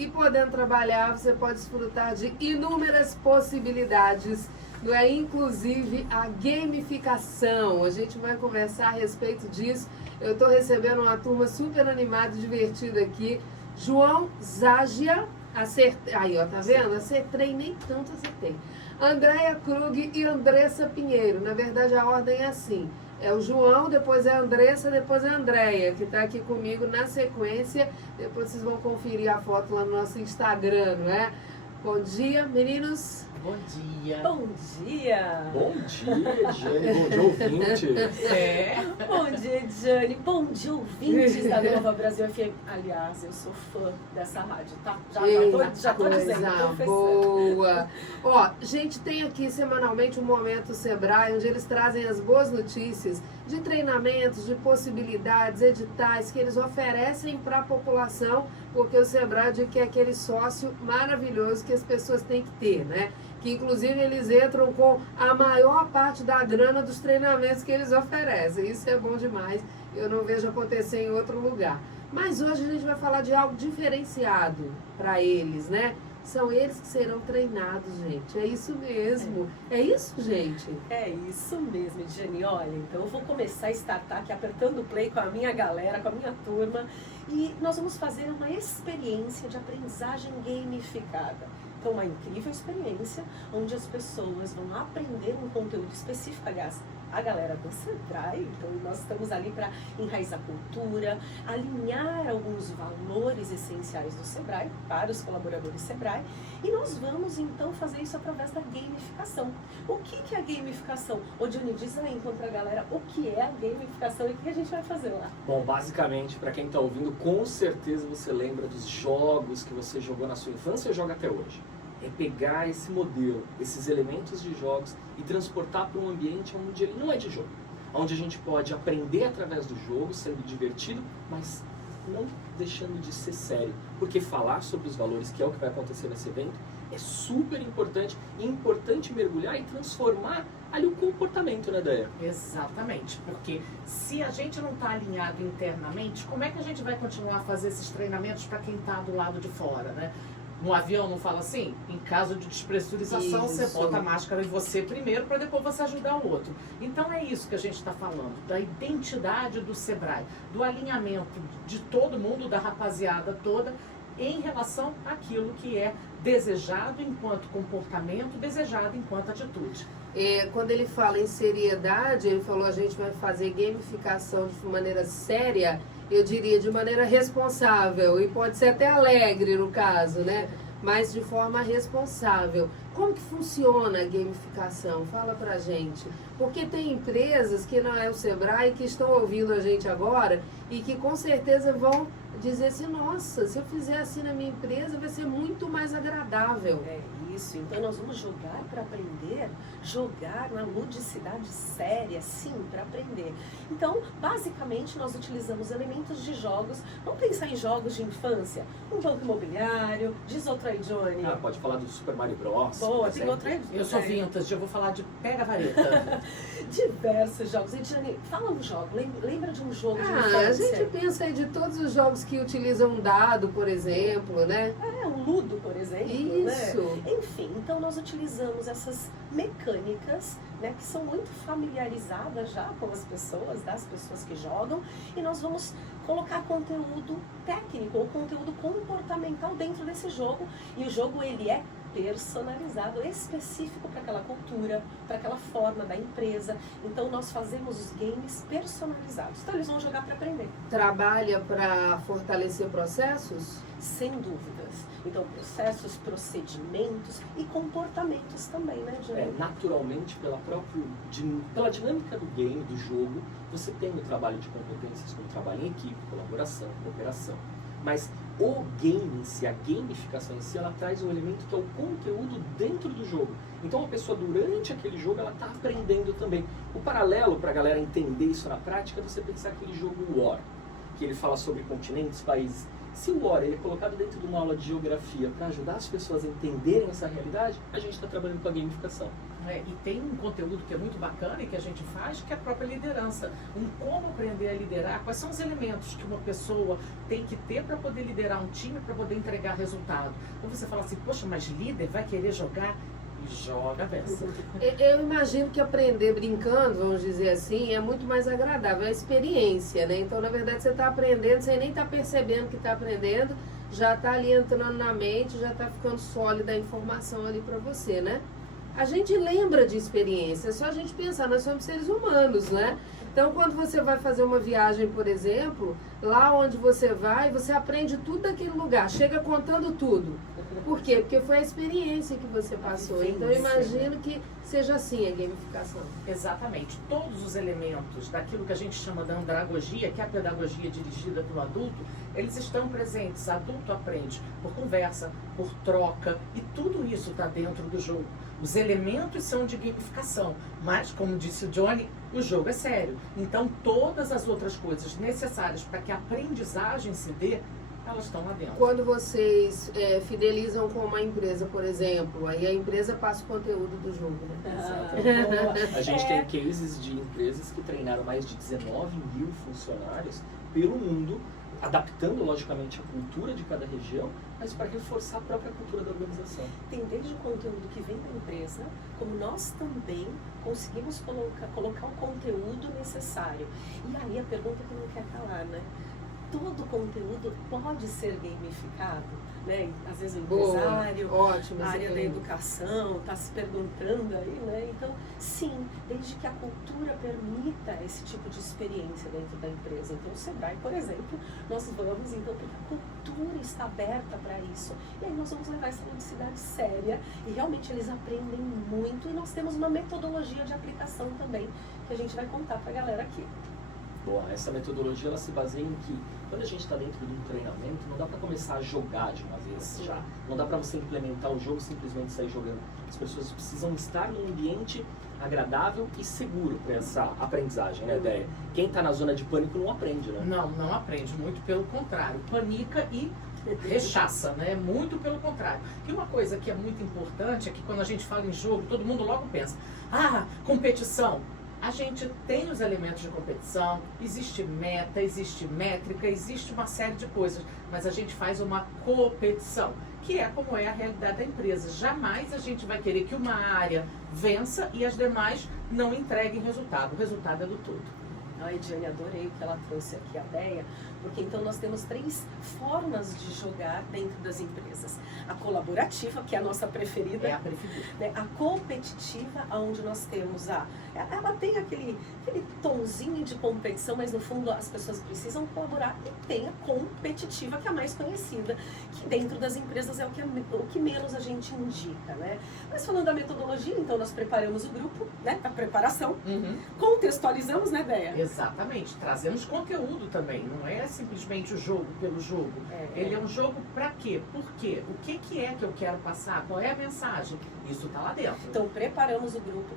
e podendo trabalhar, você pode desfrutar de inúmeras possibilidades, não é? Inclusive a gamificação. A gente vai conversar a respeito disso. Eu estou recebendo uma turma super animada e divertida aqui. João Zágia, aí ó, tá vendo? Acertei, nem tanto acertei. Andréia Krug e Andressa Pinheiro. Na verdade a ordem é assim. É o João, depois é a Andressa, depois é a Andréia, que está aqui comigo na sequência. Depois vocês vão conferir a foto lá no nosso Instagram, não é? Bom dia, meninos. Bom dia. Bom dia. Bom dia, Jane. Bom dia, ouvinte. Bom dia, Jane. Bom dia, ouvintes da Nova Brasil FM. Aliás, eu sou fã dessa rádio, tá? Já tô dizendo, confessando. Boa. Ó, gente, tem aqui semanalmente um Momento Sebrae, onde eles trazem as boas notícias de treinamentos, de possibilidades, editais que eles oferecem para a população, porque o Sebrae diz que é aquele sócio maravilhoso que as pessoas têm que ter, né? Que inclusive eles entram com a maior parte da grana dos treinamentos que eles oferecem. Isso é bom demais, eu não vejo acontecer em outro lugar. Mas hoje a gente vai falar de algo diferenciado para eles, né? São eles que serão treinados, gente. É isso mesmo. É isso, gente? É isso mesmo, Jane. Olha, então eu vou começar a startar aqui apertando o play com a minha galera, com a minha turma. E nós vamos fazer uma experiência de aprendizagem gamificada. Então, uma incrível experiência onde as pessoas vão aprender um conteúdo específico, aliás, a galera do Sebrae, então nós estamos ali para enraizar cultura, alinhar alguns valores essenciais do Sebrae para os colaboradores Sebrae, e nós vamos então fazer isso através da gamificação. O que é a gamificação? Ô Johnny, diz aí então para a galera o que é a gamificação e o que a gente vai fazer lá. Bom, basicamente, para quem está ouvindo, com certeza você lembra dos jogos que você jogou na sua infância e joga até hoje. É pegar esse modelo, esses elementos de jogos e transportar para um ambiente onde ele não é de jogo. Onde a gente pode aprender através do jogo, sendo divertido, mas não deixando de ser sério. Porque falar sobre os valores, que é o que vai acontecer nesse evento, é super importante. E importante mergulhar e transformar ali o comportamento, né, Daia? Exatamente, porque se a gente não está alinhado internamente, como é que a gente vai continuar a fazer esses treinamentos para quem está do lado de fora, né? No avião não fala assim? Em caso de despressurização, você bota a máscara em você primeiro para depois você ajudar o outro. Então é isso que a gente está falando, da identidade do Sebrae, do alinhamento de todo mundo, da rapaziada toda, em relação àquilo que é desejado enquanto comportamento, desejado enquanto atitude. Quando ele fala em seriedade, ele falou a gente vai fazer gamificação de maneira séria, eu diria de maneira responsável, e pode ser até alegre no caso, né? Mas de forma responsável. Como que funciona a gamificação? Fala pra gente. Porque tem empresas que não é o Sebrae que estão ouvindo a gente agora e que com certeza vão dizer assim, nossa, se eu fizer assim na minha empresa vai ser muito mais agradável. É isso, então nós vamos jogar para aprender, jogar na ludicidade séria, sim, para aprender. Então, basicamente, nós utilizamos elementos de jogos, vamos pensar em jogos de infância, um banco imobiliário, diz outra aí, Johnny. Ah, pode falar do Super Mario Bros. Boa, tem outra aí. Eu sou vintage, eu vou falar de pega a vareta. Diversos jogos. E, Johnny, fala um jogo, lembra de um jogo de infância? A gente pensa aí de todos os jogos que utilizam um dado, por exemplo, né? Um Ludo, por exemplo. Isso. Né? Enfim, então nós utilizamos essas mecânicas, né, que são muito familiarizadas já com as pessoas, das pessoas que jogam, e nós vamos colocar conteúdo técnico ou conteúdo comportamental dentro desse jogo, e o jogo ele é personalizado, específico para aquela cultura, para aquela forma da empresa. Então nós fazemos os games personalizados. Então eles vão jogar para aprender. Trabalha para fortalecer processos? Sem dúvidas. Então processos, procedimentos e comportamentos também, né, Jane? Naturalmente, pela dinâmica do game, do jogo, você tem o trabalho de competências como trabalho em equipe, colaboração, cooperação. Mas o game em si, a gamificação em si, ela traz um elemento que é o conteúdo dentro do jogo. Então a pessoa durante aquele jogo, ela está aprendendo também. O paralelo para a galera entender isso na prática é você pensar aquele jogo War, que ele fala sobre continentes, países. Se o War ele é colocado dentro de uma aula de geografia para ajudar as pessoas a entenderem essa realidade, a gente está trabalhando com a gamificação. né? E tem um conteúdo que é muito bacana e que a gente faz, que é a própria liderança. Como aprender a liderar, quais são os elementos que uma pessoa tem que ter para poder liderar um time, para poder entregar resultado. Então você fala assim, poxa, mas líder vai querer jogar? E joga, Bessa. Eu imagino que aprender brincando, vamos dizer assim, é muito mais agradável, é a experiência, né? Então, na verdade, você está aprendendo, você nem está percebendo que está aprendendo, já está ali entrando na mente, já está ficando sólida a informação ali para você, né? A gente lembra de experiência, é só a gente pensar, nós somos seres humanos, né? Então, quando você vai fazer uma viagem, por exemplo, lá onde você vai, você aprende tudo daquele lugar, chega contando tudo. Por quê? Porque foi a experiência que você passou. Então, eu imagino que seja assim a gamificação. Exatamente. Todos os elementos daquilo que a gente chama da andragogia, que é a pedagogia dirigida pelo adulto, eles estão presentes. O adulto aprende por conversa, por troca, e tudo isso está dentro do jogo. Os elementos são de gamificação, mas, como disse o Johnny, o jogo é sério. Então, todas as outras coisas necessárias para que a aprendizagem se dê, elas estão lá dentro. Quando vocês fidelizam com uma empresa, por exemplo, aí a empresa passa o conteúdo do jogo, né? A gente tem cases de empresas que treinaram mais de 19 mil funcionários pelo mundo, adaptando logicamente a cultura de cada região, mas para reforçar a própria cultura da organização. Tem desde o conteúdo que vem da empresa, como nós também conseguimos colocar o conteúdo necessário. E aí a pergunta que não quer calar, né? Todo conteúdo pode ser gamificado, né? Às vezes o empresário, ótimo, a área da educação está se perguntando aí, né? Então, sim, desde que a cultura permita esse tipo de experiência dentro da empresa. Então, o Sebrae, por exemplo, nós vamos, então, porque a cultura está aberta para isso. E aí nós vamos levar essa ludicidade séria e realmente eles aprendem muito e nós temos uma metodologia de aplicação também que a gente vai contar para a galera aqui. Bom, essa metodologia ela se baseia em que quando a gente está dentro de um treinamento, não dá para começar a jogar de uma vez já. Não dá para você implementar o jogo e simplesmente sair jogando. As pessoas precisam estar num ambiente agradável e seguro para essa aprendizagem, né, ideia? Quem está na zona de pânico não aprende, né? Não aprende, muito pelo contrário. Panica e rechaça, né? Muito pelo contrário. E uma coisa que é muito importante é que quando a gente fala em jogo, todo mundo logo pensa, competição. A gente tem os elementos de competição, existe meta, existe métrica, existe uma série de coisas, mas a gente faz uma competição, que é como é a realidade da empresa. Jamais a gente vai querer que uma área vença e as demais não entreguem resultado. O resultado é do todo. A Ediane, adorei o que ela trouxe aqui, a ideia, porque então nós temos 3 formas de jogar dentro das empresas. A colaborativa, que é a nossa preferida. É a preferida. Né? A competitiva, onde nós temos ela tem aquele tonzinho de competição, mas no fundo as pessoas precisam colaborar, e tem a competitiva, que é a mais conhecida, que dentro das empresas é o que menos a gente indica, né? Mas falando da metodologia, então nós preparamos o grupo, né? A preparação, contextualizamos, né, Déia? Exatamente, trazemos conteúdo também, não é simplesmente o jogo pelo jogo. Ele é um jogo para quê? Por quê? O que é que eu quero passar? Qual é a mensagem? Isso está lá dentro. Então preparamos o grupo,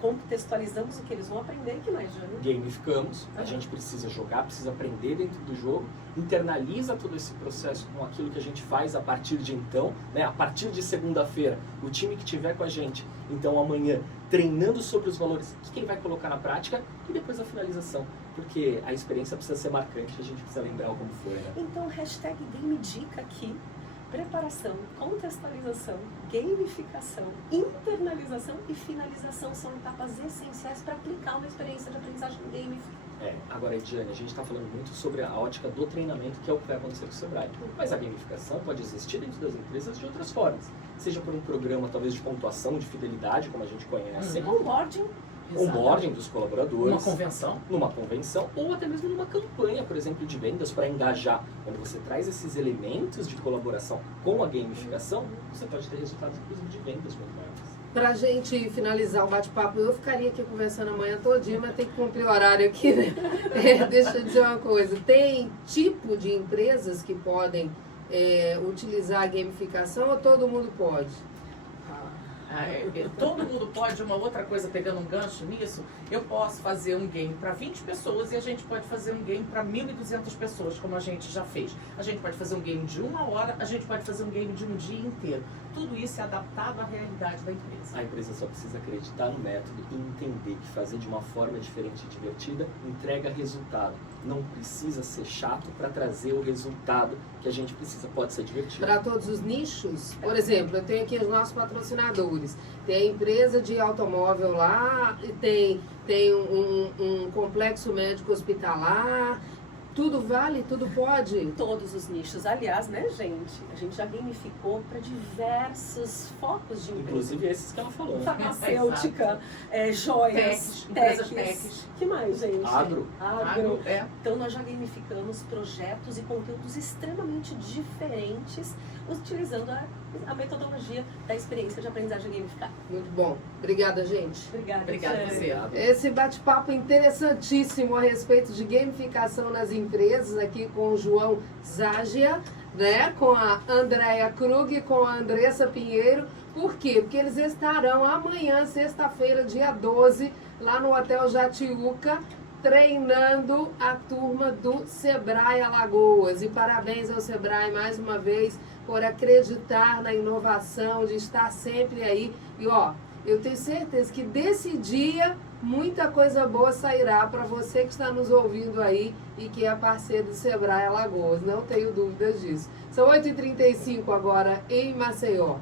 contextualizamos o que eles vão aprender e que mais, Jânio? Gamificamos, a gente precisa jogar, precisa aprender dentro do jogo, internaliza todo esse processo com aquilo que a gente faz a partir de então, né? A partir de segunda-feira, o time que tiver com a gente, então amanhã, treinando sobre os valores que ele vai colocar na prática e depois a finalização, porque a experiência precisa ser marcante, a gente precisa lembrar como foi, né? Então, hashtag Game Dica aqui, preparação, contextualização, gamificação, internalização e finalização são etapas essenciais para aplicar uma experiência de aprendizagem gamificada. Agora, Ediane, a gente está falando muito sobre a ótica do treinamento, que é o que vai acontecer com o Sebrae. Mas a gamificação pode existir dentro das empresas de outras formas. Seja por um programa, talvez, de pontuação, de fidelidade, como a gente conhece. Onboarding dos colaboradores. Numa convenção, ou até mesmo numa campanha, por exemplo, de vendas para engajar. Quando você traz esses elementos de colaboração com a gamificação, você pode ter resultados, inclusive, de vendas muito maiores. Pra gente finalizar o bate-papo, eu ficaria aqui conversando amanhã todinha, mas tem que cumprir o horário aqui, né? Deixa eu dizer uma coisa, tem tipo de empresas que podem utilizar a gamificação ou todo mundo pode? Todo mundo pode, uma outra coisa, pegando um gancho nisso, eu posso fazer um game para 20 pessoas e a gente pode fazer um game para 1.200 pessoas, como a gente já fez. A gente pode fazer um game de 1 hora, a gente pode fazer um game de um dia inteiro. Tudo isso é adaptado à realidade da empresa. A empresa só precisa acreditar no método e entender que fazer de uma forma diferente e divertida entrega resultado. Não precisa ser chato para trazer o resultado que a gente precisa. Pode ser divertido. Para todos os nichos, por exemplo, eu tenho aqui os nossos patrocinadores. Tem a empresa de automóvel lá, tem um complexo médico hospitalar. Tudo vale, tudo pode. Todos os nichos. Aliás, né, gente? A gente já gamificou para diversos focos de empresa. Inclusive esses que ela falou. Né? Farmacêutica, joias, Empresas techs. techs. Que mais, gente? Agro. Agro. É. Então nós já gamificamos projetos e conteúdos extremamente diferentes, utilizando a metodologia da experiência de aprendizagem gamificada. Muito bom. Obrigada, gente. Obrigada Obrigada Jane. você. Esse bate-papo interessantíssimo a respeito de gamificação nas empresas, aqui com o João Zágia, né? Com a Andréia Krug e com a Andressa Pinheiro. Por quê? Porque eles estarão amanhã, sexta-feira, dia 12, lá no Hotel Jatiuca, treinando a turma do Sebrae Alagoas. E parabéns ao Sebrae mais uma vez por acreditar na inovação, de estar sempre aí. E ó, eu tenho certeza que desse dia muita coisa boa sairá para você que está nos ouvindo aí e que é parceiro do Sebrae Alagoas. Não tenho dúvidas disso. São 8h35 agora em Maceió.